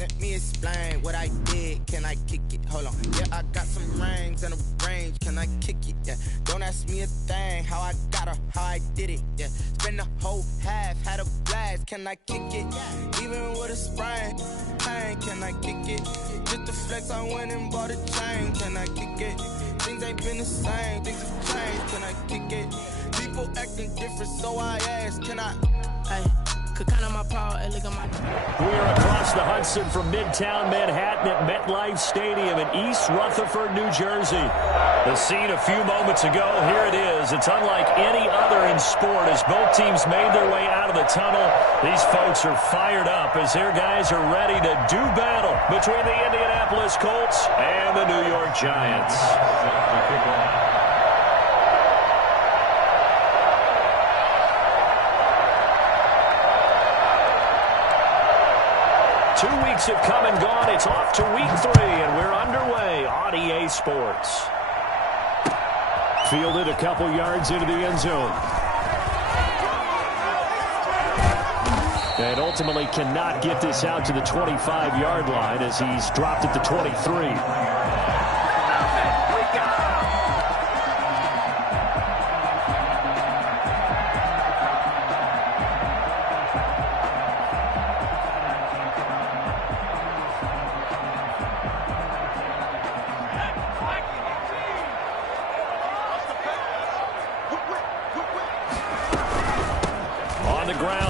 Let me explain what I did. Can I kick it? Hold on. Yeah, I got some rings and a range. Can I kick it? Yeah. Don't ask me a thing. How I got her, how I did it. Yeah. Spend the whole half, had a blast. Can I kick it? Even with a sprain, pain. Can I kick it? Just the flex, I went and bought a chain. Can I kick it? Things ain't been the same. Things have changed. Can I kick it? People acting different, so I ask. Can I? Hey. Kind of my power, look at my... We are across the Hudson from Midtown Manhattan at MetLife Stadium in East Rutherford, New Jersey. The scene a few moments ago, here it is. It's unlike any other in sport as both teams made their way out of the tunnel. These folks are fired up as their guys are ready to do battle between the Indianapolis Colts and the New York Giants. 2 weeks have come and gone. It's off to week 3, and we're underway on EA Sports. Fielded a couple yards into the end zone. And ultimately cannot get this out to the 25-yard line as he's dropped at the 23.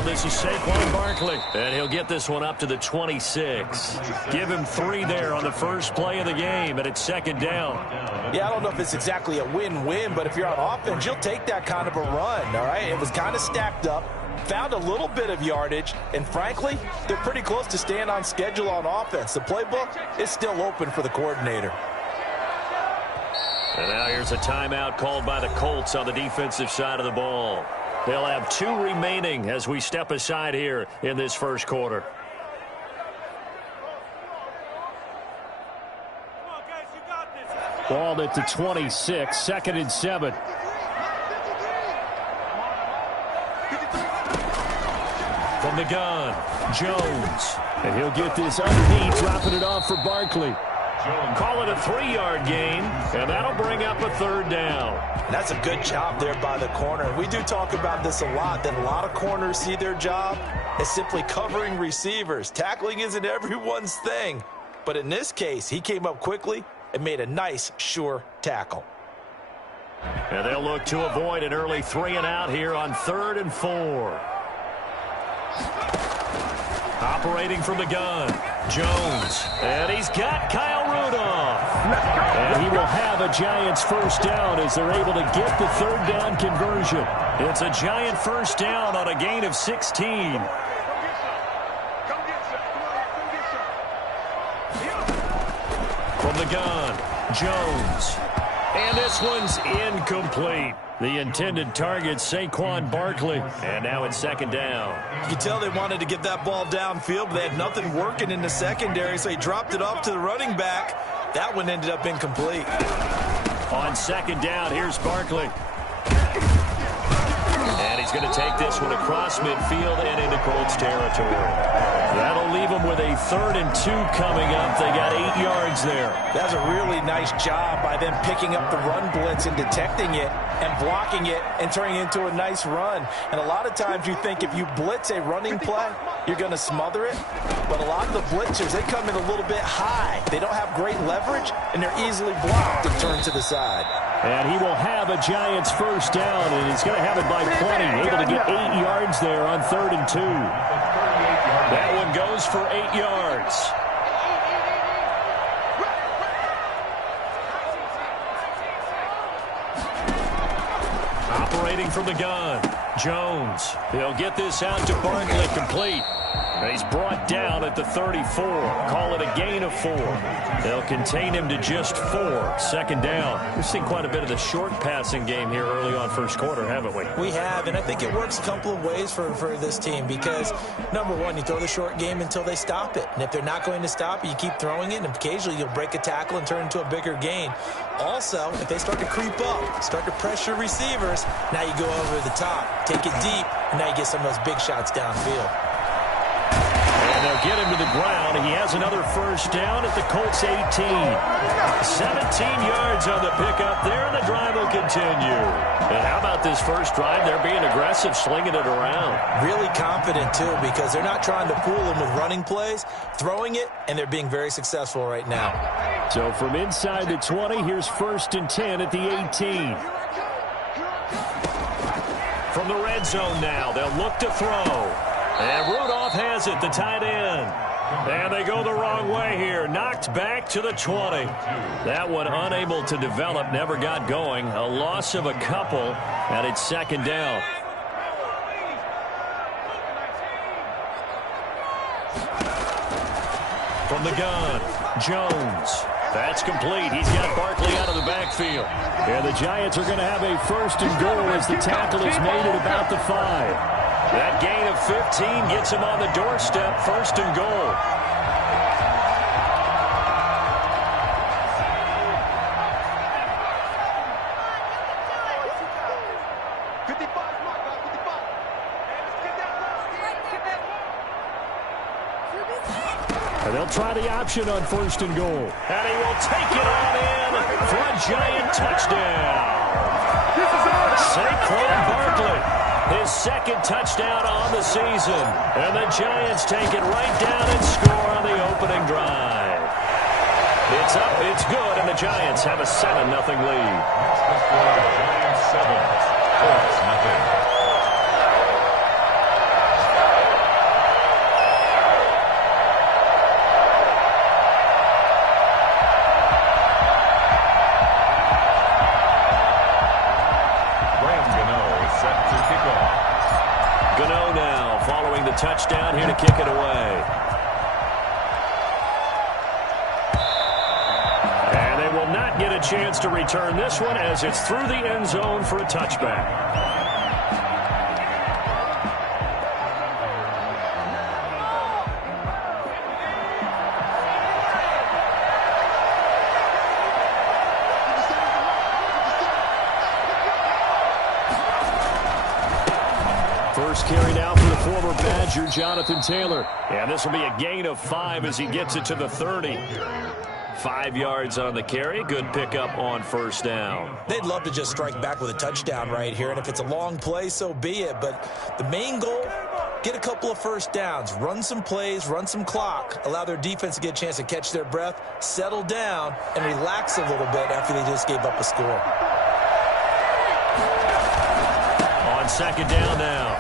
This is Saquon Barkley, and he'll get this one up to the 26. Give him 3 there on the first play of the game, and it's second down. Yeah, I don't know if it's exactly a win-win, but if you're on offense, you'll take that kind of a run, all right? It was kind of stacked up, found a little bit of yardage, and frankly, they're pretty close to staying on schedule on offense. The playbook is still open for the coordinator. And now here's a timeout called by the Colts on the defensive side of the ball. They'll have 2 remaining as we step aside here in this first quarter. Ball at the 26, 2nd and 7. From the gun, Jones. And he'll get this underneath, dropping it off for Barkley. Call it a 3-yard gain, and that'll bring up a 3rd down. And that's a good job there by the corner. We do talk about this a lot, that a lot of corners see their job as simply covering receivers. Tackling isn't everyone's thing. But in this case, he came up quickly and made a nice, sure tackle. And they'll look to avoid an early 3-and-out here on 3rd and 4. Operating from the gun, Jones. And he's got Kyle Rudolph. And he will have a Giants first down as they're able to get the 3rd down conversion. It's a Giant first down on a gain of 16. From the gun, Jones. And this one's incomplete. The intended target, Saquon Barkley. And now it's 2nd down. You can tell they wanted to get that ball downfield, but they had nothing working in the secondary, so he dropped it off to the running back. That one ended up incomplete. On 2nd down, here's Barkley. And he's going to take this one across midfield and into Colts territory. That'll leave them with a 3rd and 2 coming up. They got 8 yards there. That's a really nice job by them picking up the run blitz and detecting it and blocking it and turning it into a nice run. And a lot of times you think if you blitz a running play, you're going to smother it. But a lot of the blitzers, they come in a little bit high. They don't have great leverage, and they're easily blocked and turned to the side. And he will have a Giants first down, and he's going to have it by 20. Able to get 8 yards there on 3rd and 2. That one goes for 8 yards. Operating from the gun, Jones. He'll get this out to Barkley, complete. He's brought down at the 34. Call it a gain of 4. They'll contain him to just 4. 2nd down. We've seen quite a bit of the short passing game here early on first quarter, haven't we? We have, and I think it works a couple of ways for this team because, number one, you throw the short game until they stop it. And if they're not going to stop it, you keep throwing it, and occasionally you'll break a tackle and turn it into a bigger gain. Also, if they start to creep up, start to pressure receivers, now you go over the top, take it deep, and now you get some of those big shots downfield. And they'll get him to the ground. He has another first down at the Colts 18. 17 yards on the pickup there, and the drive will continue. And how about this first drive? They're being aggressive, slinging it around. Really confident, too, because they're not trying to fool him with running plays, throwing it, and they're being very successful right now. So from inside the 20, here's 1st and 10 at the 18. From the red zone now, they'll look to throw. And Rudolph has it, the tight end. And they go the wrong way here. Knocked back to the 20. That one unable to develop, never got going. A loss of a couple, and it's 2nd down. From the gun, Jones. That's complete. He's got Barkley out of the backfield. And the Giants are going to have a 1st and goal as the tackle is made at about the 5. That gain of 15 gets him on the doorstep, 1st and goal. And they'll try the option on 1st and goal. And he will take it on in for a Giant touchdown. Saquon Barkley. His 2nd touchdown on the season. And the Giants take it right down and score on the opening drive. It's up, it's good, and the Giants have a 7-0 lead. Giants 7, Colts nothing. Gano now following the touchdown here to kick it away. And they will not get a chance to return this one as it's through the end zone for a touchback. First carry now for the former Badger, Jonathan Taylor. And this will be a gain of 5 as he gets it to the 30. 5 yards on the carry. Good pickup on 1st down. They'd love to just strike back with a touchdown right here, and if it's a long play, so be it. But the main goal, get a couple of 1st downs, run some plays, run some clock, allow their defense to get a chance to catch their breath, settle down, and relax a little bit after they just gave up a score. On 2nd down now.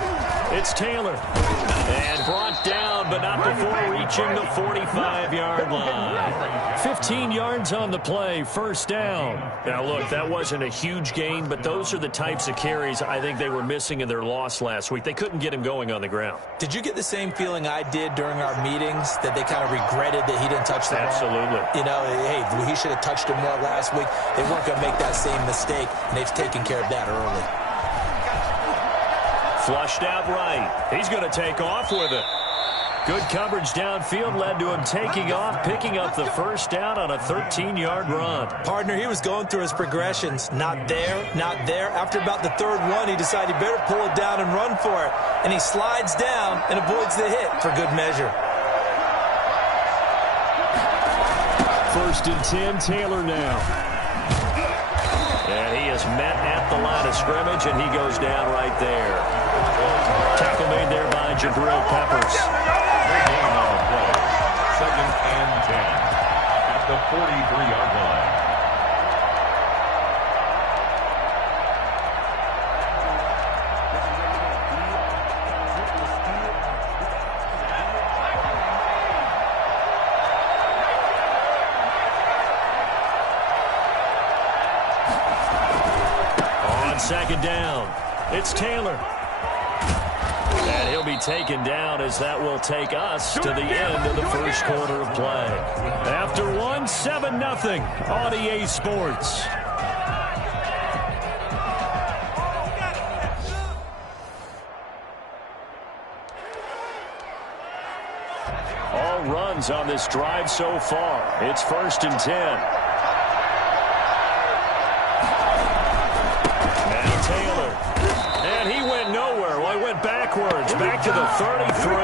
It's Taylor. And brought down, but not before reaching the 45-yard line. 15 yards on the play, 1st down. Now, look, that wasn't a huge gain, but those are the types of carries I think they were missing in their loss last week. They couldn't get him going on the ground. Did you get the same feeling I did during our meetings, that they kind of regretted that he didn't touch the ball? Absolutely. You know, hey, he should have touched him more last week. They weren't going to make that same mistake, and they've taken care of that early. Flushed out right. He's going to take off with it. Good coverage downfield led to him taking off, picking up the 1st down on a 13-yard run. Partner, he was going through his progressions. Not there, not there. After about the 3rd one, he decided he better pull it down and run for it. And he slides down and avoids the hit for good measure. 1st and 10, Taylor now. And he is met at the line of scrimmage, and he goes down right there. Tackle made there by Jabril Peppers. Game on the play. 2nd and 10 at the 43-yard line. On 2nd down, it's Taylor. And he'll be taken down as that will take us to the end of the 1st quarter of play. After one, 7-0 on EA Sports. All runs on this drive so far. It's 1st and 10. Now Taylor. And he went nowhere. Well, he went backwards, back to the 33.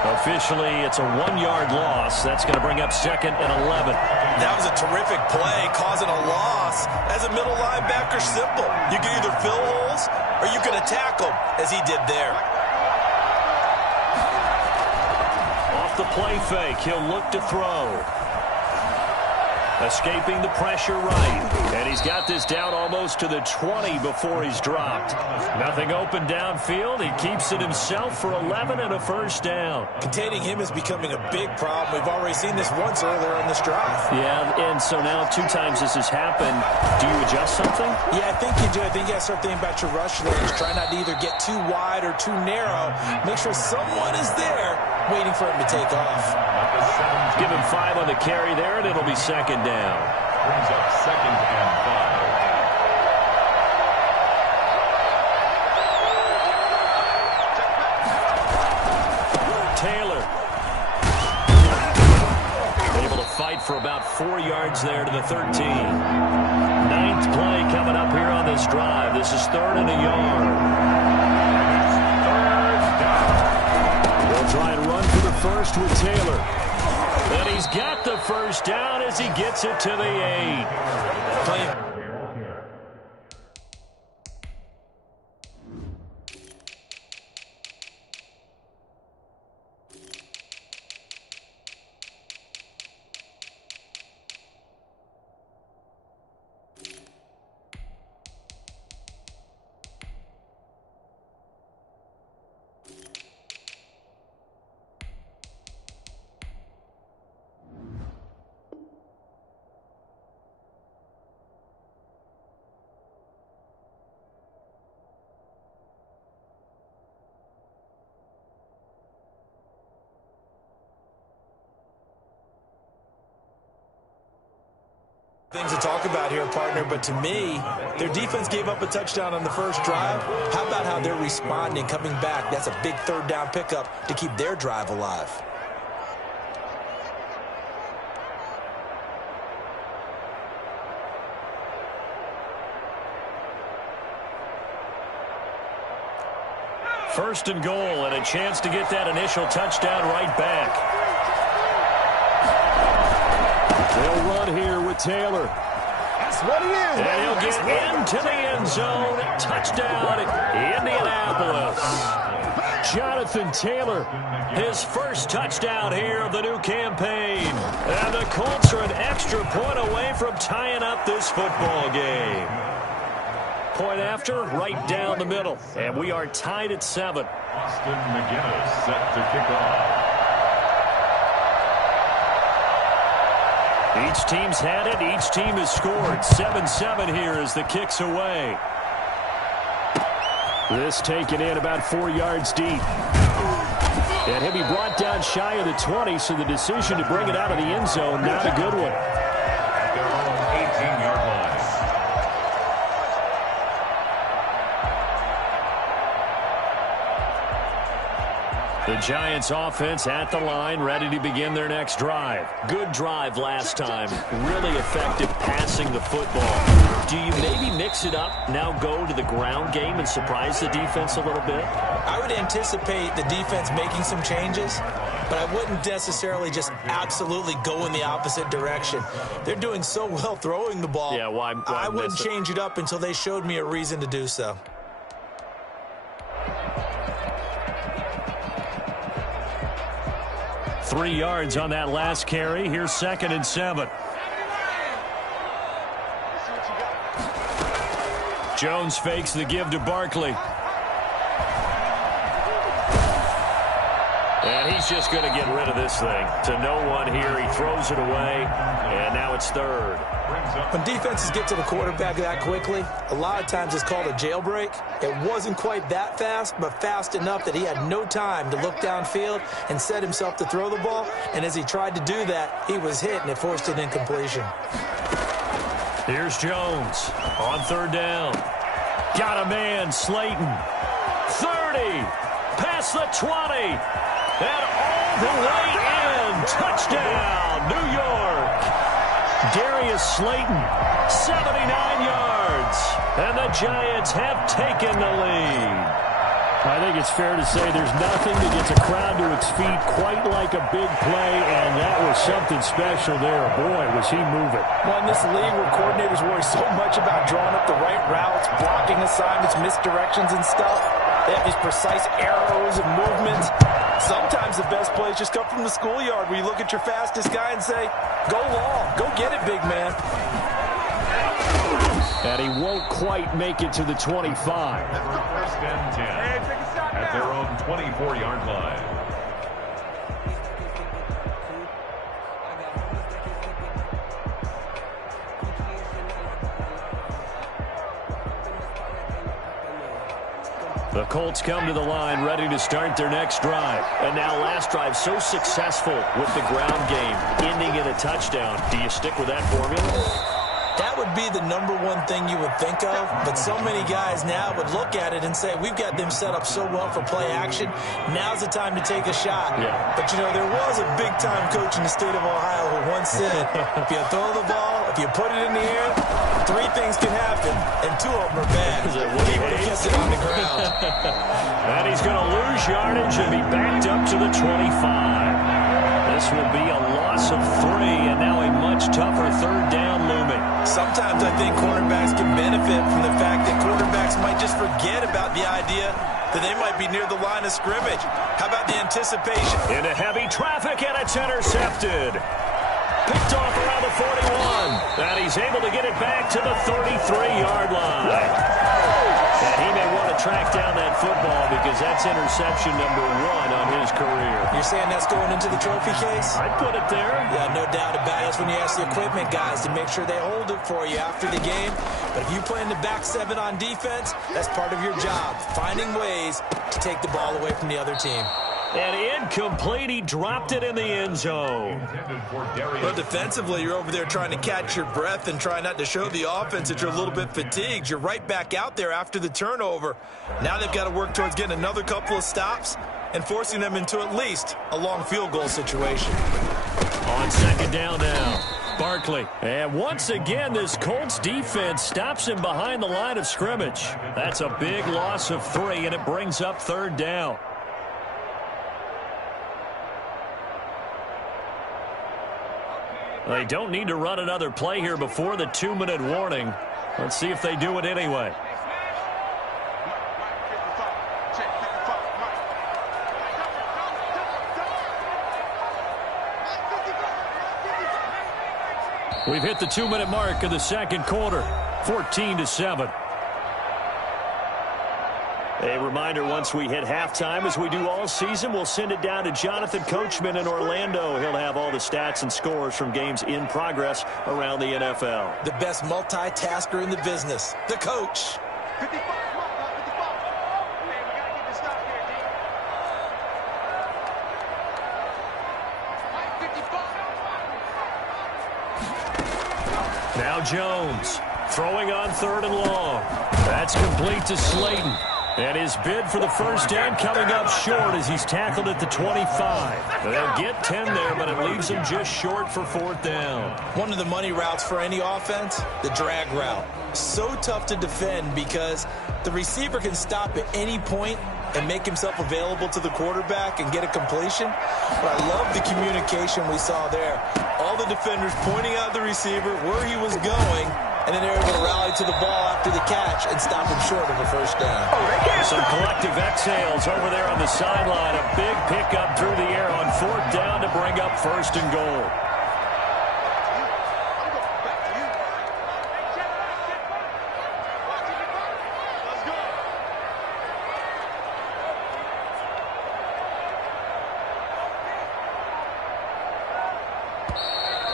Officially, it's a 1-yard loss. That's going to bring up 2nd and 11. That was a terrific play, causing a loss. As a middle linebacker, simple. You can either fill holes or you can attack them, as he did there. Off the play fake, he'll look to throw. Escaping the pressure right. And he's got this down almost to the 20 before he's dropped. Nothing open downfield. He keeps it himself for 11 and a first down. Containing him is becoming a big problem. We've already seen this once earlier in this drive. Yeah, and so now 2 times this has happened. Do you adjust something? Yeah, I think you do. I think you got to start thinking about your rush lanes. Try not to either get too wide or too narrow. Make sure someone is there waiting for him to take off. Give him 5 on the carry there, and it'll be 2nd down. Brings up 2nd and 5. Taylor. Able to fight for about 4 yards there to the 13. 9th play coming up here on this drive. This is 3rd and a yard. They'll try and run for the first with Taylor. And he's got the first down as he gets it to the 8. Things to talk about here, partner, but to me, their defense gave up a touchdown on the first drive. How about how they're responding, coming back? That's a big 3rd down pickup to keep their drive alive. First and goal, and a chance to get that initial touchdown right back. They'll run here with Taylor. That's what he is. And he'll get into the end zone. Touchdown, Indianapolis. Jonathan Taylor, his first touchdown here of the new campaign. And the Colts are an extra point away from tying up this football game. Point after, right down the middle. And we are tied at 7. Austin McGinnis set to kick off. Each team's had it. Each team has scored. 7-7 here as the kick's away. This taken in about 4 yards deep. And he'll be brought down shy of the 20, so the decision to bring it out of the end zone, not a good one. At their own 18-yard line. The Giants offense at the line, ready to begin their next drive. Good drive last time. Really effective passing the football. Do you maybe mix it up, now go to the ground game and surprise the defense a little bit? I would anticipate the defense making some changes, but I wouldn't necessarily just absolutely go in the opposite direction. They're doing so well throwing the ball. Yeah, why I wouldn't miss it? change it up until they showed me a reason to do so. Three yards on that last carry. Here's 2nd and 7. Jones fakes the give to Barkley. And he's just going to get rid of this thing. To no one here. He throws it away. And now it's 3rd. When defenses get to the quarterback that quickly, a lot of times it's called a jailbreak. It wasn't quite that fast, but fast enough that he had no time to look downfield and set himself to throw the ball. And as he tried to do that, he was hit, and it forced an incompletion. Here's Jones on 3rd down. Got a man, Slayton. 30, past the 20, and all the way in. Touchdown, New York. Darius Slayton, 79 yards. And the Giants have taken the lead. I think it's fair to say there's nothing that gets a crowd to its feet quite like a big play, and that was something special there. Boy, was he moving. Well, in this league where coordinators worry so much about drawing up the right routes, blocking assignments, misdirections and stuff, they have these precise arrows and movements. Sometimes the best plays just come from the schoolyard where you look at your fastest guy and say, go long, go get it, big man. And he won't quite make it to the 25. First and 10 at their own 24-yard line. The Colts come to the line ready to start their next drive. And now last drive so successful with the ground game, ending in a touchdown. Do you stick with that formula? That would be the number one thing you would think of, but so many guys now would look at it and say, we've got them set up so well for play action, now's the time to take a shot. Yeah. But, you know, there was a big-time coach in the state of Ohio who once said, if you throw the ball, if you put it in the air, 3 things can happen, and 2 of them are bad. He would have kept it on the ground. And he's going to lose yardage and be backed up to the 25. This will be a loss of 3, and now a much tougher third down looming. Sometimes I think cornerbacks can benefit from the fact that quarterbacks might just forget about the idea that they might be near the line of scrimmage. How about the anticipation? Into heavy traffic, and it's intercepted. Picked off around the 41. And he's able to get it back to the 33-yard line. And he may want to track down that football because that's interception number 1 on his career. You're saying that's going into the trophy case? I'd put it there. Yeah, no doubt about it. That's when you ask the equipment guys to make sure they hold it for you after the game. But if you play in the back 7 on defense, that's part of your job, finding ways to take the ball away from the other team. And incomplete. He dropped it in the end zone. Well, defensively, you're over there trying to catch your breath and try not to show the offense that you're a little bit fatigued. You're right back out there after the turnover. Now they've got to work towards getting another couple of stops and forcing them into at least a long field goal situation. On second down now, Barkley. And once again, this Colts defense stops him behind the line of scrimmage. That's a big loss of 3, and it brings up third down. They don't need to run another play here before the 2-minute warning. Let's see if they do it anyway. We've hit the 2-minute mark of the second quarter, 14-7. A reminder, once we hit halftime, as we do all season, we'll send it down to Jonathan Coachman in Orlando. He'll have all the stats and scores from games in progress around the NFL. The best multitasker in the business, the coach. Now Jones, throwing on 3rd and long. That's complete to Slayton. And his bid for the first down coming up short as he's tackled at the 25. They'll get 10 there, but it leaves him just short for 4th down. One of the money routes for any offense, the drag route. So tough to defend because the receiver can stop at any point and make himself available to the quarterback and get a completion. But I love the communication we saw there. All the defenders pointing out the receiver, where he was going, and then they're able to rally to the ball after the catch and stop him short of a first down. Some collective exhales over there on the sideline. A big pickup through the air on 4th down to bring up 1st and goal.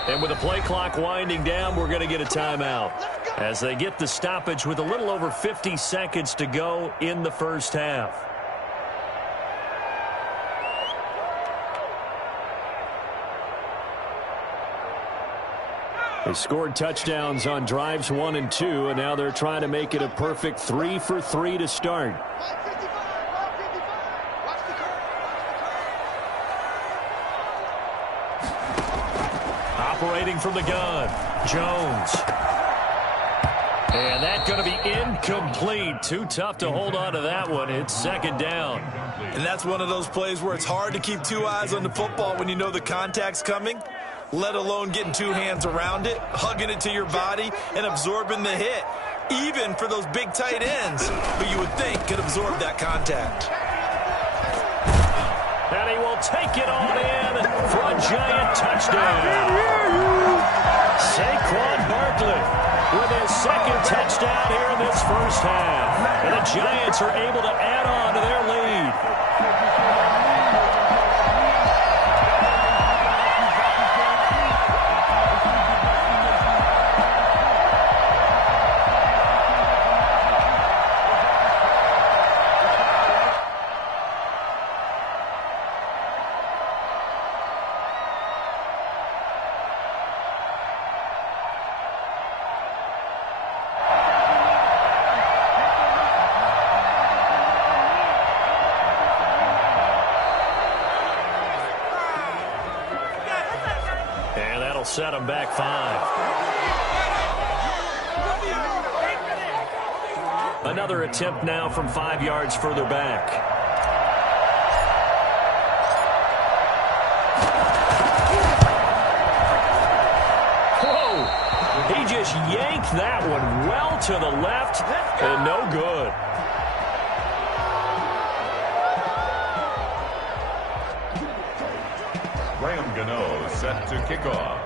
And with the play clock winding down, we're going to get a timeout as they get the stoppage with a little over 50 seconds to go in the first half. They scored touchdowns on drives 1 and 2, and now they're trying to make it a perfect 3 for 3 to start. Operating from the gun, Jones. And that's going to be incomplete. Too tough to hold on to that one. It's second down. And that's one of those plays where it's hard to keep two eyes on the football when you know the contact's coming, let alone getting two hands around it, hugging it to your body, and absorbing the hit, even for those big tight ends, but you would think could absorb that contact. And he will take it on in for a giant touchdown. Saquon Barkley with his second touchdown here in this first half. And the Giants are able to add on to their lead. Set him back 5. Another attempt now from 5 yards further back. Whoa! He just yanked that one well to the left and no good. Gano set to kick off.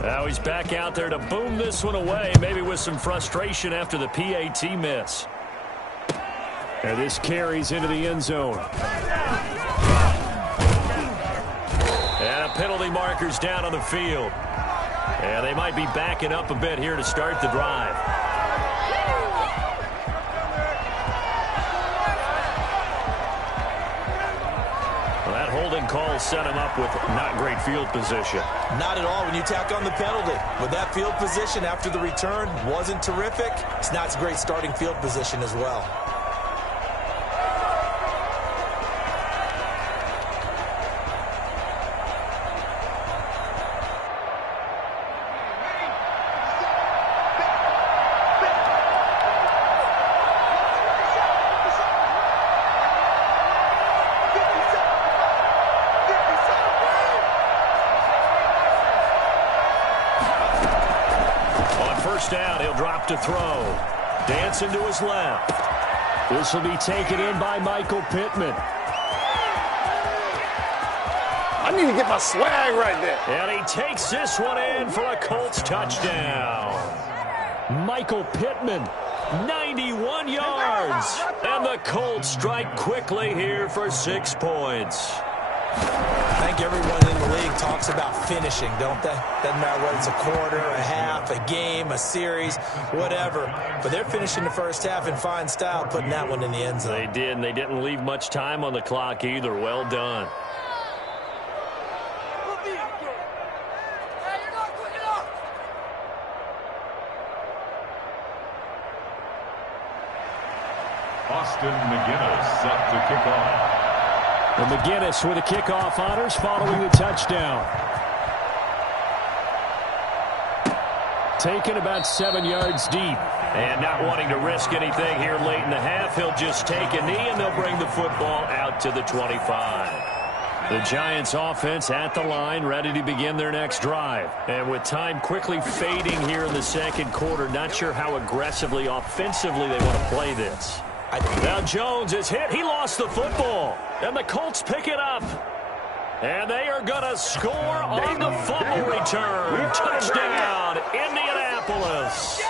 Now he's back out there to boom this one away, maybe with some frustration after the PAT miss. And this carries into the end zone. And a penalty marker's down on the field. And they might be backing up a bit here to start the drive. Holding call set him up with not great field position. Not at all when you tack on the penalty. With that field position after the return wasn't terrific, it's not a great starting field position as well. Down, he'll drop to throw. Dancing to his left. This will be taken in by Michael Pittman. I need to get my swag right there. And he takes this one in for a Colts touchdown. Michael Pittman, 91 yards. And the Colts strike quickly here for 6 points. I think everyone in the league talks about finishing, don't they? Doesn't matter whether it's a quarter, a half, a game, a series, whatever. But they're finishing the first half in fine style, putting that one in the end zone. They did, and they didn't leave much time on the clock either. Well done. Austin McGinnis set to kick off. And McGinnis with the kickoff honors following the touchdown. Taken about 7 yards deep. And not wanting to risk anything here late in the half, he'll just take a knee and they'll bring the football out to the 25. The Giants offense at the line, ready to begin their next drive. And with time quickly fading here in the second quarter, not sure how aggressively, offensively they want to play this. Now Jones is hit. He lost the football. And the Colts pick it up. And they are going to score on the fumble return. Touchdown, Indianapolis.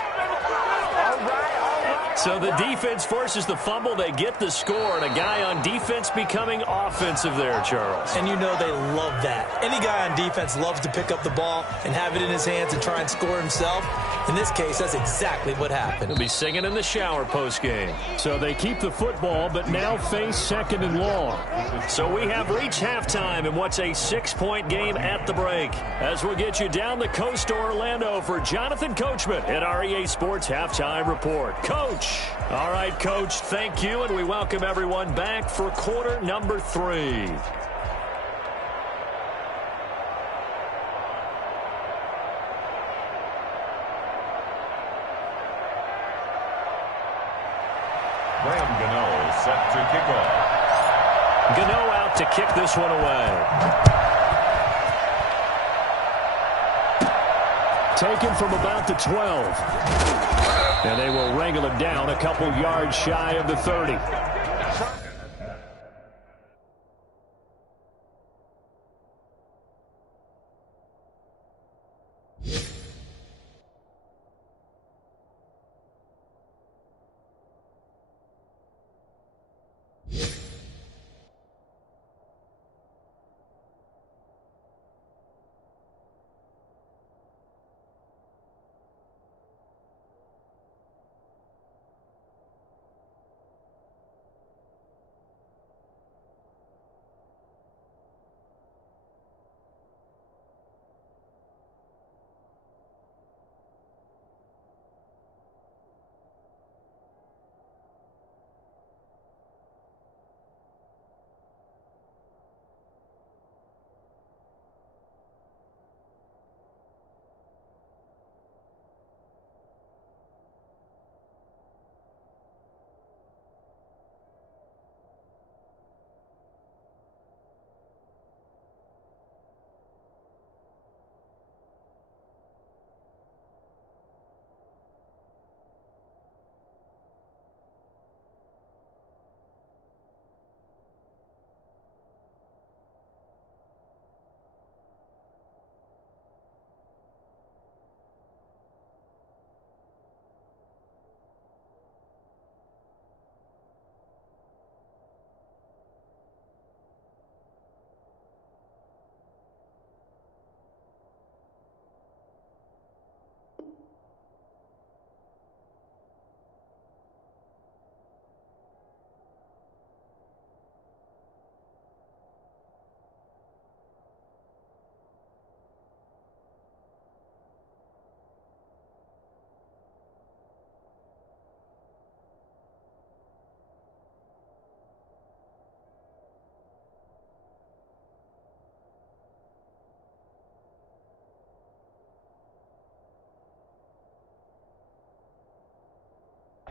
So the defense forces the fumble. They get the score. And a guy on defense becoming offensive there, Charles. And you know they love that. Any guy on defense loves to pick up the ball and have it in his hands and try and score himself. In this case, that's exactly what happened. He'll be singing in the shower postgame. So they keep the football, but now face second and long. So we have reached halftime in what's a 6-point game at the break. As we'll get you down the coast to Orlando for Jonathan Coachman at our EA Sports Halftime Report. Coach. All right, Coach, thank you, and we welcome everyone back for quarter number 3. Graham Gano set to kick off. Gano out to kick this one away. Taken from about the 12. And they will wrangle him down a couple yards shy of the 30.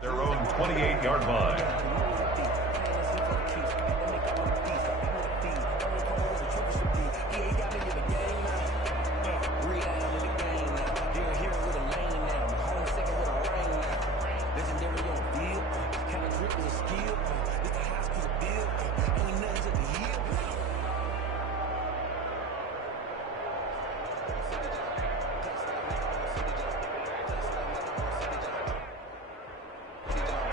Their own 28-yard line.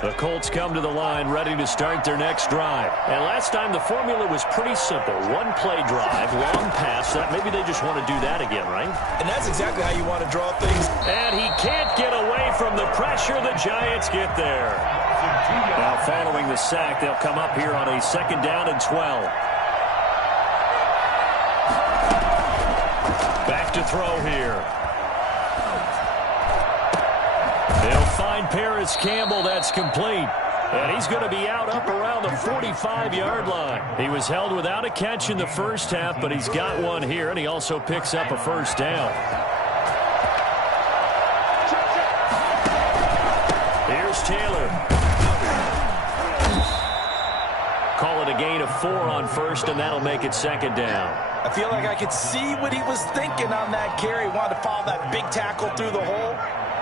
The Colts come to the line ready to start their next drive. And last time the formula was pretty simple. One play drive, long pass. Maybe they just want to do that again, right? And that's exactly how you want to draw things. And he can't get away from the pressure. The Giants get there. Now following the sack, they'll come up here on a 2nd down and 12. Back to throw here. They'll find Paris Campbell. That's complete. And he's going to be out up around the 45-yard line. He was held without a catch in the first half, but he's got one here, and he also picks up a first down. Here's Taylor. Call it a gain of 4 on first, and that'll make it 2nd down. I feel like I could see what he was thinking on that carry. Wanted to follow that big tackle through the hole.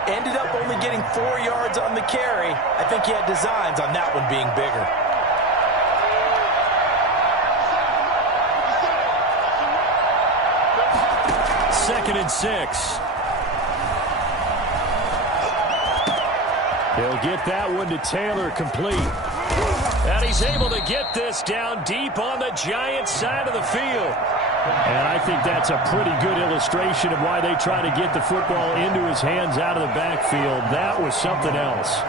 Ended up only getting 4 yards on the carry. I think he had designs on that one being bigger. Second and 6. He'll get that one to Taylor, complete. And he's able to get this down deep on the Giants side of the field. And I think that's a pretty good illustration of why they try to get the football into his hands out of the backfield. That was something else.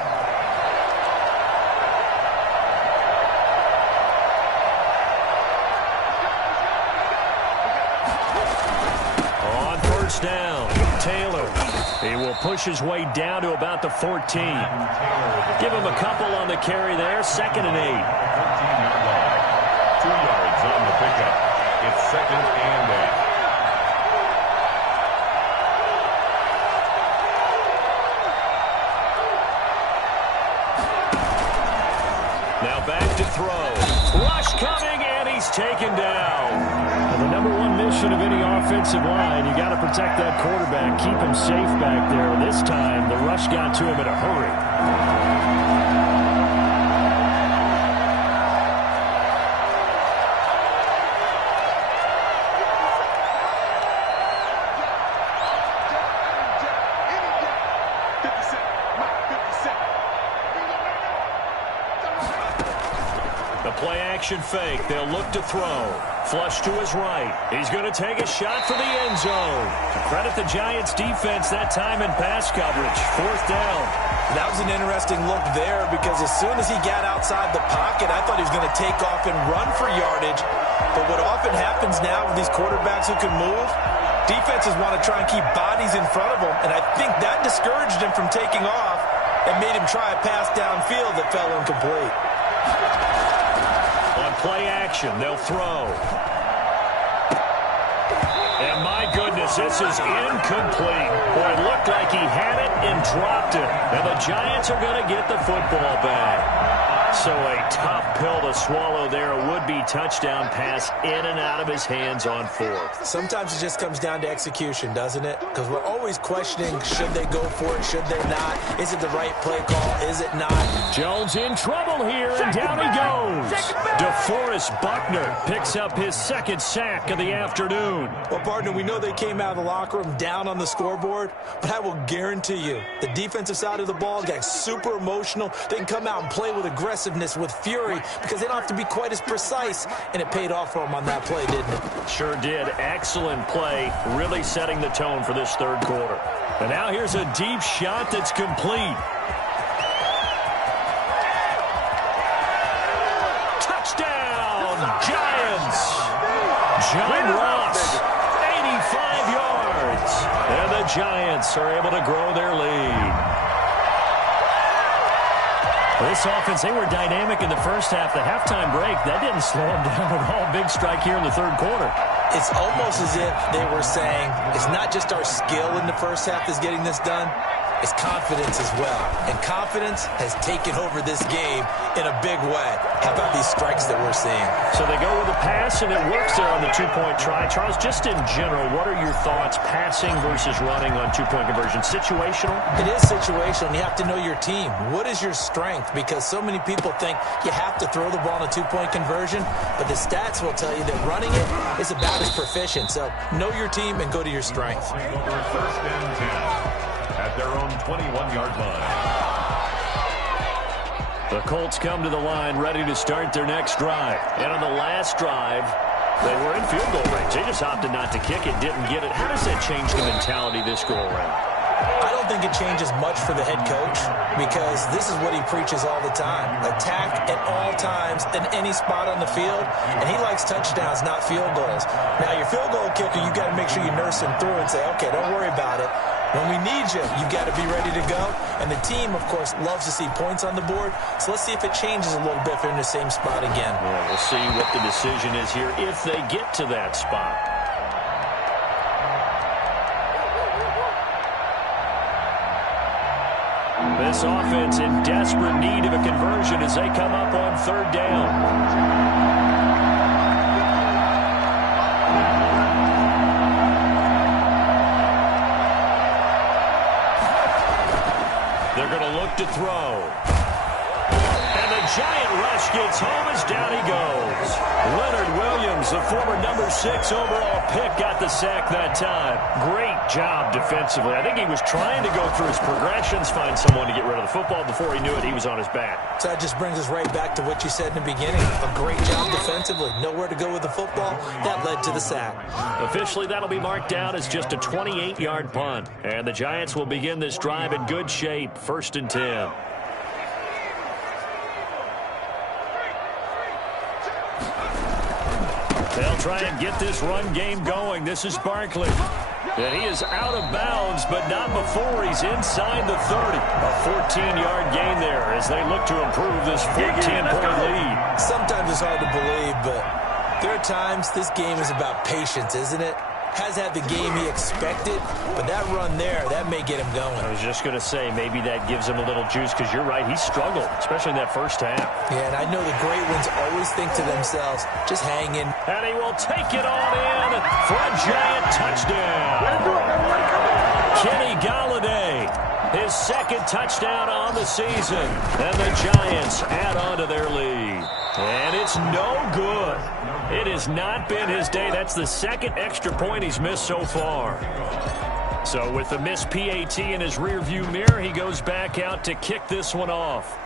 On first down, Taylor. He will push his way down to about the 14. Give him a couple on the carry there. 2nd and 8. 14-yard line. 2 yards on the pickup. It's 2nd and 8. Now back to throw. Rush coming, and he's taken down. And the number one mission of any offensive line, you got to protect that quarterback, keep him safe back there. This time, the rush got to him in a hurry. Action fake. They'll look to throw. Flush to his right. He's going to take a shot for the end zone. To credit the Giants defense that time in pass coverage. 4th down. That was an interesting look there because as soon as he got outside the pocket, I thought he was going to take off and run for yardage. But what often happens now with these quarterbacks who can move, defenses want to try and keep bodies in front of them. And I think that discouraged him from taking off and made him try a pass downfield that fell incomplete. On play action, they'll throw. And my goodness, this is incomplete. Boy, it looked like he had it and dropped it. And the Giants are going to get the football back. So a tough pill to swallow there. A would-be touchdown pass in and out of his hands on 4th. Sometimes it just comes down to execution, doesn't it? Because we're always questioning, should they go for it, should they not? Is it the right play call, is it not? Jones in trouble here, and down he goes. DeForest Buckner picks up his 2nd sack of the afternoon. Well, partner, we know they came out of the locker room down on the scoreboard, but I will guarantee you the defensive side of the ball got super emotional. They can come out and play with aggressiveness, with fury, because they don't have to be quite as precise, and it paid off for them on that play, didn't it? Sure did. Excellent play, really setting the tone for this 3rd quarter. And now here's a deep shot that's complete. Touchdown, Giants! John Ross, 85 yards. And the Giants are able to grow their lead. This offense, they were dynamic in the first half. The halftime break, that didn't slow them down at all. Big strike here in the 3rd quarter. It's almost as if they were saying, it's not just our skill in the first half that's getting this done, it's confidence as well. And confidence has taken over this game in a big way. How about these strikes that we're seeing? So they go with a pass, and it works there on the 2-point try. Charles, just in general, what are your thoughts passing versus running on 2-point conversion? Situational? It is situational, and you have to know your team. What is your strength? Because so many people think you have to throw the ball in a 2-point conversion, but the stats will tell you that running it is about as proficient. So know your team and go to your strength. Over 1st and 10 at their own 21-yard line. The Colts come to the line ready to start their next drive. And on the last drive, they were in field goal range. They just opted not to kick it, didn't get it. How does that change the mentality this go around? I don't think it changes much for the head coach because this is what he preaches all the time. Attack at all times in any spot on the field, and he likes touchdowns, not field goals. Now, your field goal kicker, you got to make sure you nurse him through and say, okay, don't worry about it. When we need you, you've got to be ready to go. And the team, of course, loves to see points on the board. So let's see if it changes a little bit if they're in the same spot again. Well, we'll see what the decision is here if they get to that spot. This offense in desperate need of a conversion as they come up on 3rd down. They're going to look to throw. And the giant rush gets home as down he goes. Leonard Williams, the former number 6 overall pick, got the sack that time. Great job defensively. I think he was trying to go through his progressions, find someone to get rid of the football. Before he knew it, he was on his back. So that just brings us right back to what you said in the beginning. A great job defensively. Nowhere to go with the football. That led to the sack. Officially, that'll be marked down as just a 28-yard punt. And the Giants will begin this drive in good shape. 1st and 10. They'll try and get this run game going. This is Barkley. And he is out of bounds, but not before he's inside the 30. A 14-yard gain there as they look to improve this 14-point lead. Sometimes it's hard to believe, but there are times this game is about patience, isn't it? has had the game he expected, but that run there, that may get him going. I was just going to say, maybe that gives him a little juice, because you're right, he struggled, especially in that first half. Yeah, and I know the great ones always think to themselves, just hang in. And he will take it on in for a giant touchdown. Kenny Galladay, his second touchdown on the season. And the Giants add on to their lead. And it's no good. It has not been his day. That's the second extra point he's missed so far. So with the missed PAT in his rearview mirror, he goes back out to kick this one off.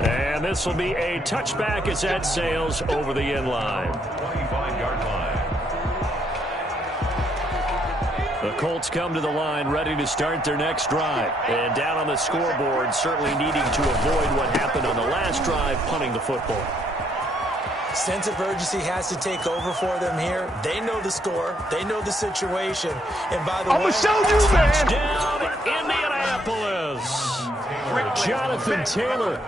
And this will be a touchback as that sails over the end line. 25-yard line. The Colts come to the line ready to start their next drive. And down on the scoreboard, certainly needing to avoid what happened on the last drive, punting the football. Sense of urgency has to take over for them here. They know the score. They know the situation. And by the way, I'm going to show you, man. Touchdown, Indianapolis. Jonathan Taylor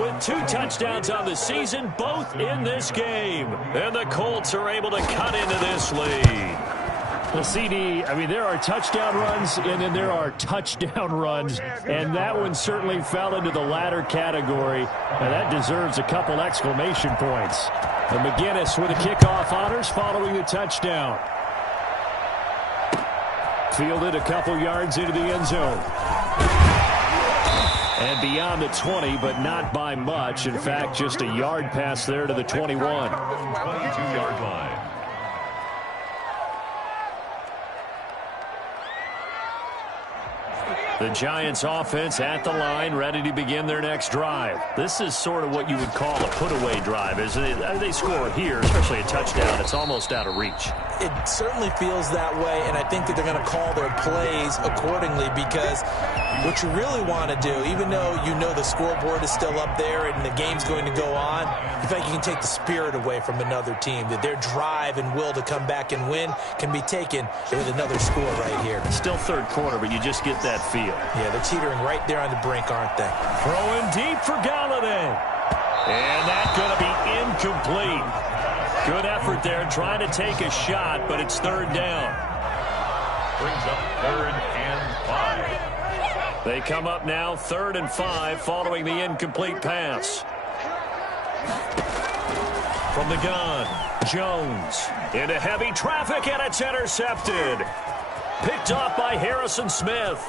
with 2 touchdowns on the season, both in this game. And the Colts are able to cut into this lead. The CD, I mean, there are touchdown runs, and then there are touchdown runs, and that one certainly fell into the latter category, and that deserves a couple exclamation points. And McGinnis with a kickoff honors following the touchdown. Fielded a couple yards into the end zone. And beyond the 20, but not by much. In fact, just a yard pass there to the 21. 22-yard line. The Giants offense at the line, ready to begin their next drive. This is sort of what you would call a put-away drive, isn't it? They score here, especially a touchdown. It's almost out of reach. It certainly feels that way, and I think that they're going to call their plays accordingly, because what you really want to do, even though you know the scoreboard is still up there and the game's going to go on, you think you can take the spirit away from another team, that their drive and will to come back and win can be taken with another score right here. Still third quarter, but you just get that feel. Yeah, they're teetering right there on the brink, aren't they? Throwing deep for Galladay. And that's going to be incomplete. Good effort there, trying to take a shot, but it's third down. Brings up 3rd and 5. They come up now 3rd and 5 following the incomplete pass. From the gun, Jones into heavy traffic, and it's intercepted. Picked off by Harrison Smith.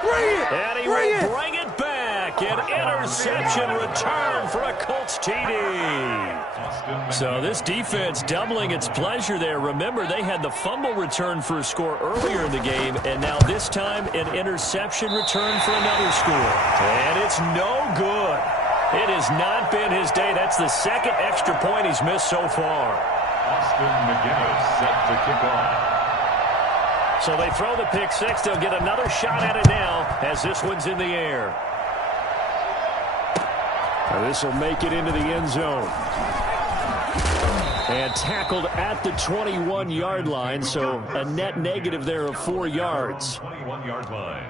And he will bring it back. An interception return for a Colts TD. So this defense doubling its pleasure there. Remember, they had the fumble return for a score earlier in the game, and now this time an interception return for another score. And it's no good. It has not been his day. That's the second extra point he's missed so far. Austin McGinnis set to kick off. So they throw the pick six. They'll get another shot at it now as this one's in the air. This will make it into the end zone. And tackled at the 21-yard line, so a net negative there of 4 yards. 21-yard line.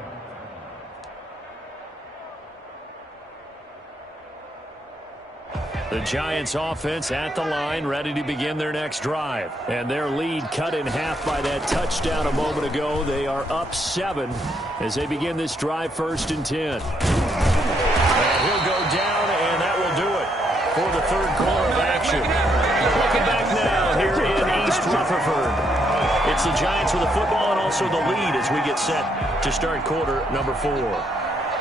The Giants offense at the line, ready to begin their next drive. And their lead cut in half by that touchdown a moment ago. They are up 7 as they begin this drive, 1st and 10. And he'll go down, and that will do it for the third quarter of action. Looking back now here in East Rutherford. It's the Giants with the football and also the lead as we get set to start quarter number 4.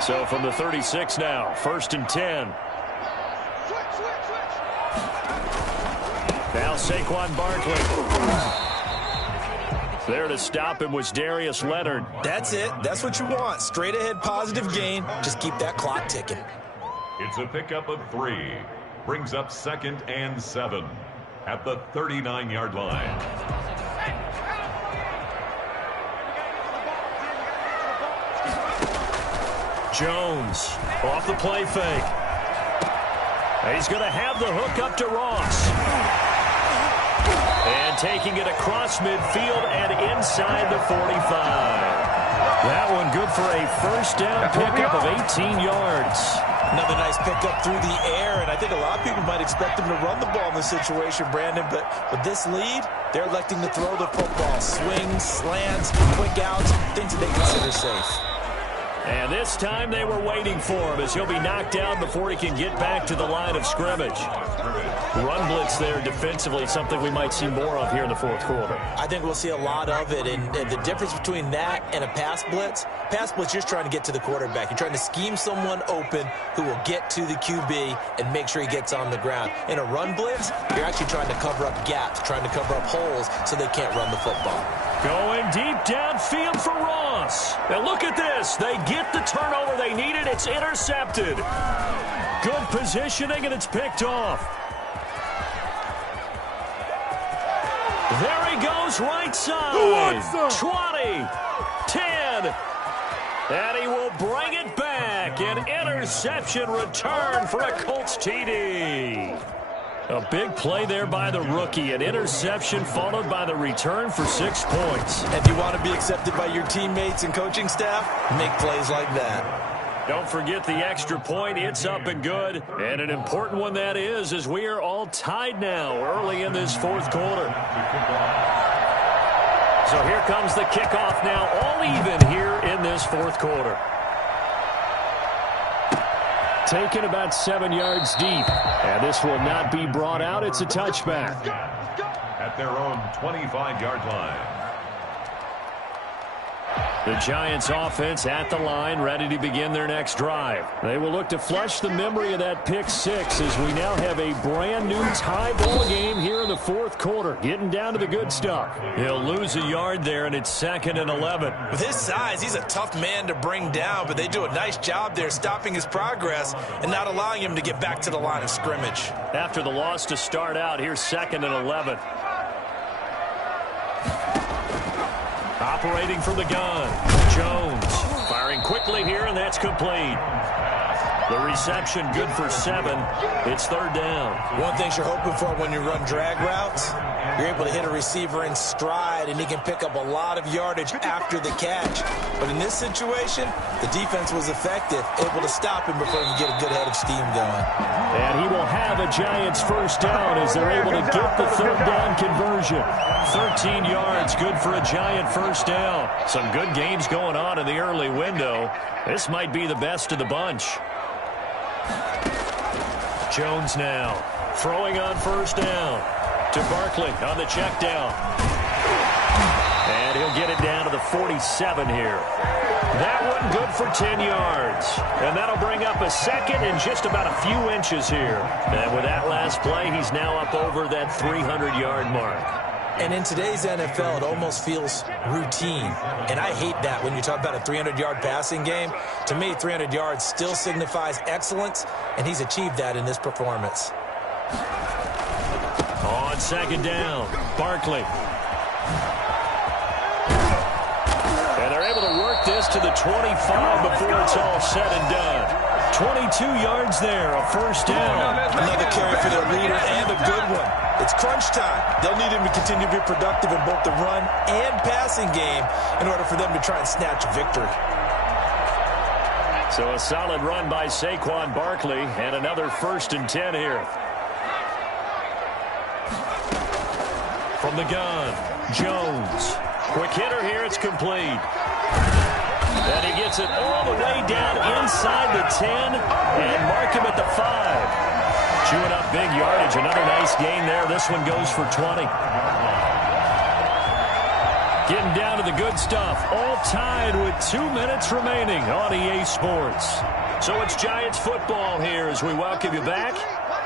So from the 36 now, 1st and 10. Now Saquon Barkley. There to stop him was Darius Leonard. That's it. That's what you want. Straight ahead, positive gain. Just keep that clock ticking. It's a pickup of 3. Brings up 2nd and 7 at the 39-yard line. Jones off the play fake. He's going to have the hook up to Ross. And taking it across midfield and inside the 45. That one good for a first down pickup of 18 yards. Another nice pickup through the air, and I think a lot of people might expect him to run the ball in this situation, Brandon, but with this lead, they're electing to throw the football. Swings, slants, quick outs, things that they consider safe. And this time they were waiting for him as he'll be knocked down before he can get back to the line of scrimmage. Run blitz there defensively, something we might see more of here in the fourth quarter. I think we'll see a lot of it, and the difference between that and a pass blitz, you're just trying to get to the quarterback. You're trying to scheme someone open who will get to the QB and make sure he gets on the ground. In a run blitz, you're actually trying to cover up gaps, trying to cover up holes so they can't run the football. Going deep downfield for Ross. And look at this. They get the turnover they needed. It's intercepted. Good positioning, and it's picked off. There he goes, right side. 20, 10, and he will bring it back. An interception return for a Colts TD. A big play there by the rookie. An interception followed by the return for 6 points. If you want to be accepted by your teammates and coaching staff, make plays like that. Don't forget the extra point. It's up and good. And an important one that is, as we are all tied now early in this fourth quarter. So here comes the kickoff now, all even here in this fourth quarter. Taken about 7 yards deep. And this will not be brought out. It's a touchback. At their own 25-yard line. The Giants offense at the line, ready to begin their next drive. They will look to flush the memory of that pick six as we now have a brand new tie ball game here in the fourth quarter. Getting down to the good stuff. He'll lose a yard there, and it's 2nd and 11. With his size, he's a tough man to bring down, but they do a nice job there stopping his progress and not allowing him to get back to the line of scrimmage. After the loss to start out, here's 2nd and 11. Operating from the gun, Jones firing quickly here, and that's complete. The reception good for 7. It's 3rd down. One thing you're hoping for when you run drag routes, you're able to hit a receiver in stride, and he can pick up a lot of yardage after the catch. But in this situation, the defense was effective, able to stop him before he could get a good head of steam going. And he will have a Giants first down as they're able to get the 3rd down conversion. 13 yards, good for a Giant first down. Some good games going on in the early window. This might be the best of the bunch. Jones now throwing on first down to Barkley on the check down. And he'll get it down to the 47 here. That one good for 10 yards. And that'll bring up a 2nd and just about a few inches here. And with that last play, he's now up over that 300-yard mark. And in today's NFL, it almost feels routine. And I hate that when you talk about a 300-yard passing game. To me, 300 yards still signifies excellence, and he's achieved that in this performance. On 2nd down, Barkley. And they're able to work this to the 25 before it's all said and done. 22 yards there, a first down. Another carry for their leader and a good one. It's crunch time. They'll need him to continue to be productive in both the run and passing game in order for them to try and snatch a victory. So a solid run by Saquon Barkley and another 1st and 10 here. From the gun, Jones. Quick hitter here, it's complete. And he gets it all the way down inside the 10 and mark him at the 5. Chewing up big yardage. Another nice gain there. This one goes for 20. Getting down to the good stuff. All tied with 2 minutes remaining on EA Sports. So it's Giants football here as we welcome you back.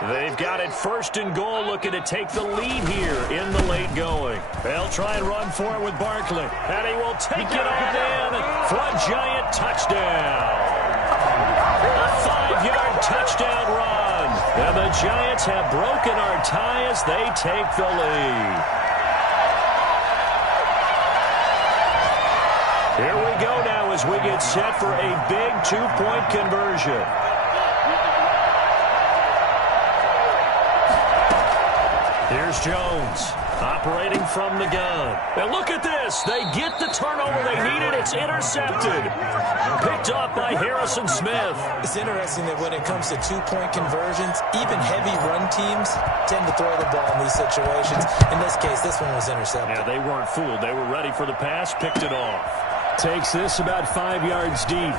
They've got it 1st and goal, looking to take the lead here in the late going. They'll try and run for it with Barkley. And he will take it on in for a Giant touchdown. A 5-yard touchdown run. And the Giants have broken our tie as they take the lead. Here we go now as we get set for a big 2-point conversion. Here's Jones. Operating from the gun. And look at this. They get the turnover they needed. It's intercepted. Picked off by Harrison Smith. It's interesting that when it comes to two-point conversions, even heavy run teams tend to throw the ball in these situations. In this case, this one was intercepted. Yeah, they weren't fooled. They were ready for the pass, picked it off. Takes this about 5 yards deep.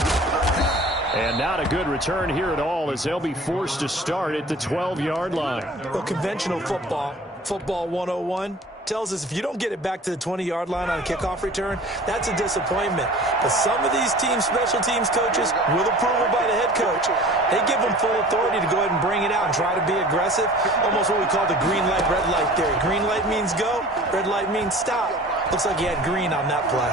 And not a good return here at all as they'll be forced to start at the 12-yard line. Well, conventional football 101, tells us if you don't get it back to the 20-yard line on a kickoff return, that's a disappointment. But some of these special teams coaches, with approval by the head coach, they give them full authority to go ahead and bring it out and try to be aggressive. Almost what we call the green light, red light theory. Green light means go, red light means stop. Looks like he had green on that play.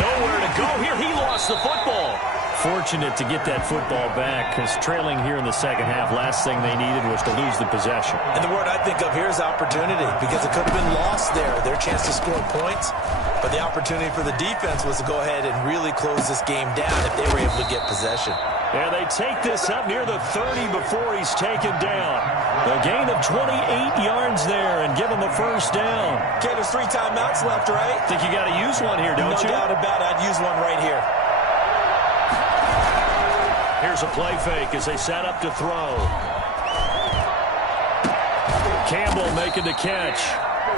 Nowhere to go here. He lost the football. Fortunate to get that football back because trailing here in the second half, last thing they needed was to lose the possession. And the word I think of here is opportunity because it could have been lost there, their chance to score points. But the opportunity for the defense was to go ahead and really close this game down if they were able to get possession. Yeah, they take this up near the 30 before he's taken down. A gain of 28 yards there and give him a first down. Okay, there's 3 timeouts left, right? Think you got to use one here, don't you? No doubt about it. I'd use one right here. Here's a play fake as they set up to throw. Campbell making the catch.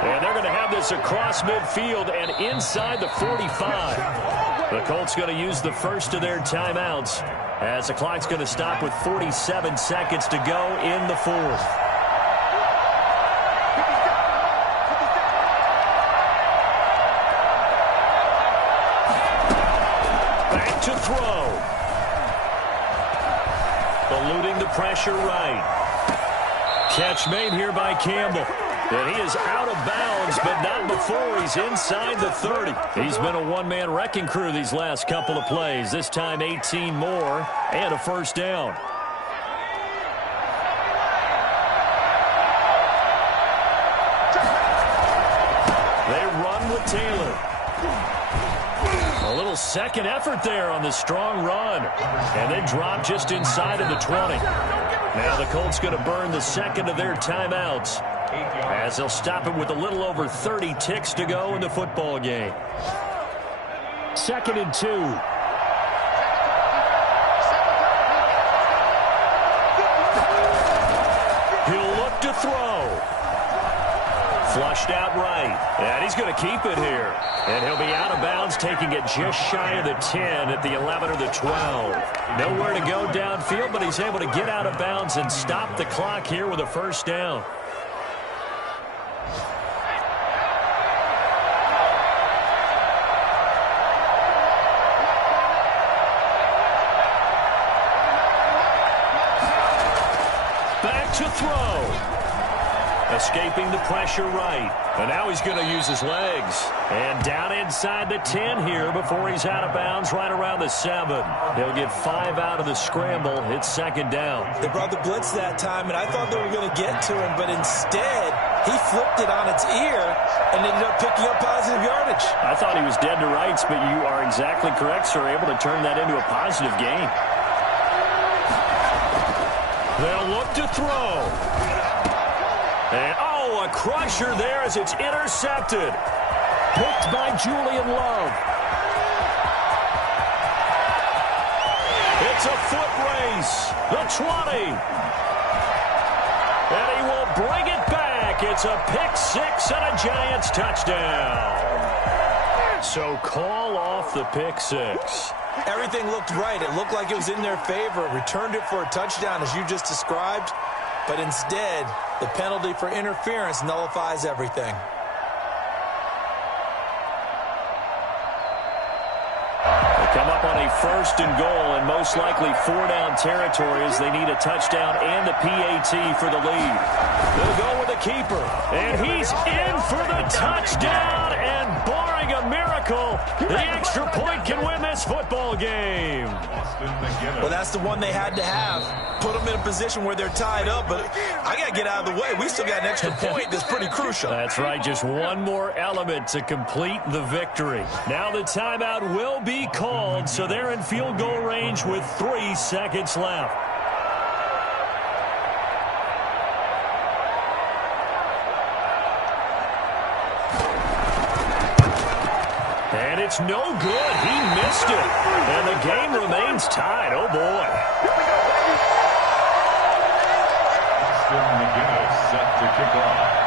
And they're going to have this across midfield and inside the 45. The Colts going to use the first of their timeouts as the clock's going to stop with 47 seconds to go in the fourth. Back to throw. Eluding the pressure right. Catch made here by Campbell. And he is out of bounds, but not before he's inside the 30. He's been a one-man wrecking crew these last couple of plays. This time 18 more and a first down. They run with Taylor. A little second effort there on the strong run. And they drop just inside of the 20. Now the Colts going to burn the second of their timeouts as they'll stop it with a little over 30 ticks to go in the football game. 2nd and 2. He'll look to throw. Flushed out right. And he's going to keep it here. And he'll be out of bounds, taking it just shy of the 10 at the 11 or the 12. Nowhere to go downfield, but he's able to get out of bounds and stop the clock here with a first down. Back to throw. Escaping the pressure right. And now he's going to use his legs. And down inside the 10 here before he's out of bounds right around the 7. He'll get 5 out of the scramble. It's second down. They brought the blitz that time, and I thought they were going to get to him, but instead he flipped it on its ear and ended up picking up positive yardage. I thought he was dead to rights, but you are exactly correct, sir. Able to turn that into a positive gain. They'll look to throw. And, oh, a crusher there as it's intercepted. Picked by Julian Love. It's a foot race. The 20. And he will bring it back. It's a pick six and a Giants touchdown. So call off the pick six. Everything looked right. It looked like it was in their favor. Returned it for a touchdown, as you just described. But instead, the penalty for interference nullifies everything. They come up on a 1st and goal, and most likely 4-down territory as they need a touchdown and a PAT for the lead. They'll go with the keeper, and he's in for the touchdown, and barring a miracle, the extra point can win this football game. Well, that's the one they had to have. Put them in a position where they're tied up, but I got to get out of the way. We still got an extra point that's pretty crucial. That's right, just one more element to complete the victory. Now the timeout will be called, so they're in field goal range with 3 seconds left. And it's no good. He missed it. And the game remains tied. Oh, boy. McGinnis set to kick off.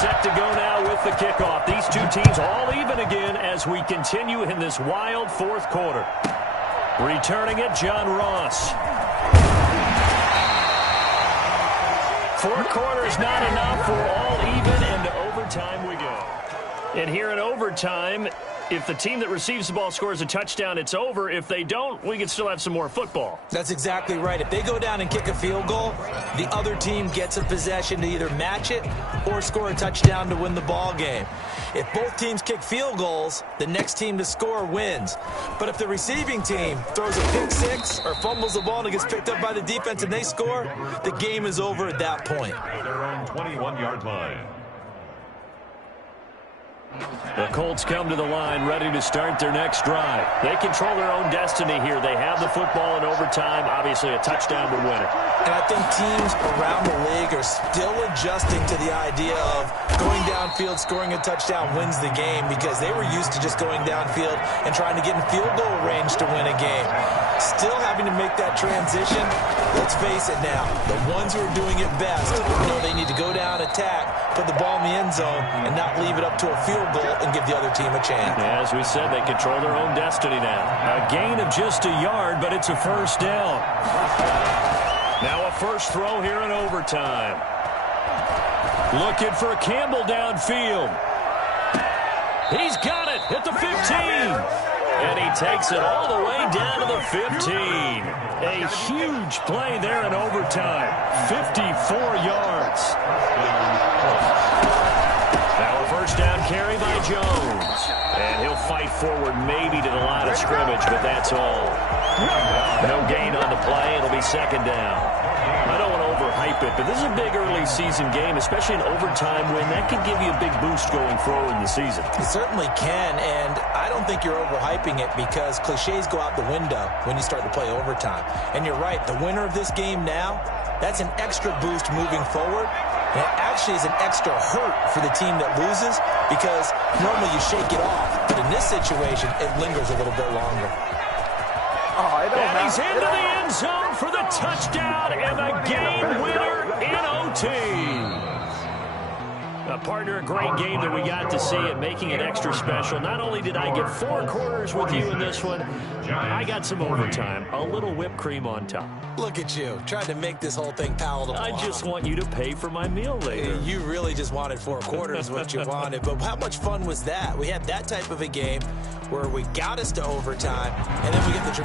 Set to go now with the kickoff. These two teams all even again as we continue in this wild fourth quarter. Returning it, John Ross. 4 quarters not enough. We're all even, and to overtime we go. And here in overtime, if the team that receives the ball scores a touchdown, it's over. If they don't, we can still have some more football. That's exactly right. If they go down and kick a field goal, the other team gets a possession to either match it or score a touchdown to win the ball game. If both teams kick field goals, the next team to score wins. But if the receiving team throws a pick six or fumbles the ball and it gets picked up by the defense and they score, the game is over at that point. Their own 21-yard line. The Colts come to the line ready to start their next drive. They control their own destiny here. They have the football in overtime. Obviously, a touchdown to win it. And I think teams around the league are still adjusting to the idea of going downfield, scoring a touchdown wins the game because they were used to just going downfield and trying to get in field goal range to win a game. Still having to make that transition. Let's face it now, the ones who are doing it best know they need to go down, attack, put the ball in the end zone, and not leave it up to a field goal and give the other team a chance. Yeah, as we said, they control their own destiny now. A gain of just a yard, but it's a first down. Now a first throw here in overtime. Looking for Campbell downfield. He's got it at the 15. And he takes it all the way down to the 15. A huge play there in overtime. 54 yards. Now a first down carry by Jones. And he'll fight forward maybe to the line of scrimmage, but that's all. No gain on the play. It'll be second down. I don't want to overhype it, but this is a big early season game, especially an overtime win. That could give you a big boost going forward in the season. It certainly can, and I don't think you're overhyping it because cliches go out the window when you start to play overtime. And you're right, the winner of this game now, that's an extra boost moving forward. And it actually is an extra hurt for the team that loses because normally you shake it off. But in this situation, it lingers a little bit longer. And he's into the end zone for the touchdown and the game winner in OT. Partner, a great game that we got to see and making it extra special. Not only did I get 4 quarters with you in this one, I got some overtime, a little whipped cream on top. Look at you, trying to make this whole thing palatable. I just want you to pay for my meal later. You really just wanted 4 quarters, what you wanted. But how much fun was that? We had that type of a game where we got us to overtime, and then we get the